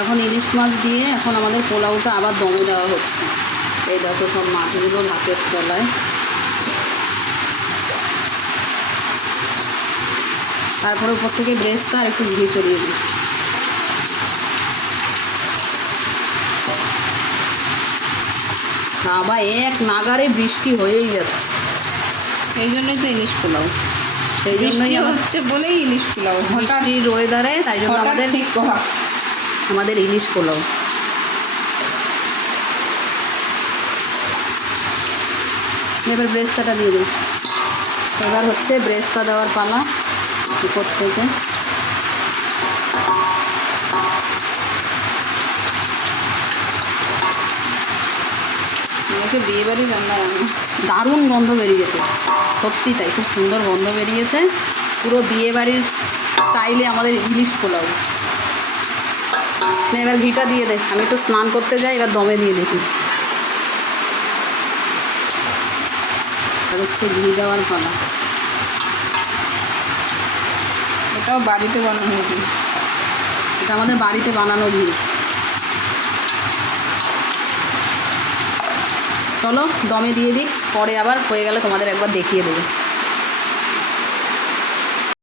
এখন ইলিশ মাছ দিয়ে এখন আমাদের পোলাওটা আবার দমে দেওয়া হচ্ছে। এই দেখো সব মাছগুলো ভাতের তলায়। তারপরে উপর থেকে ব্রেস্টটা আর একটু ঘি ছড়িয়ে দিই। আবার এক নাগারে বৃষ্টি হয়েই যাচ্ছে, এই জন্যই তো ইলিশ পোলাও, সেই জন্যই হচ্ছে বলেই ইলিশ পোলাও। বৃষ্টির ওয়েদারে তাই জন্য আমাদের ঠিক করা আমাদের ইলিশ পোলাও। এবার ব্রেস্তাটা দিয়ে দিই। এবার হচ্ছে ব্রেস্তা দেওয়ার পালা উপর থেকে। আমাকে বিয়েবাড়ি রান্না দারুণ গন্ধ বেরিয়েছে, সত্যি তাই, খুব সুন্দর গন্ধ বেরিয়েছে। পুরো বিয়েবাড়ির স্টাইলে আমাদের ইলিশ পোলাও। এবার ঘিটা দিয়ে দে, আমি একটু স্নান করতে যাই, এবার দমে দিয়ে দেখি। আর হচ্ছে ঘি দেওয়ার পালা। এটাও বাড়িতে বানানো ঘি, এটা আমাদের বাড়িতে বানানো ঘি। চলো দমে দিয়ে দিই, পরে আবার হয়ে গেলে তোমাদের একবার দেখিয়ে দেবো।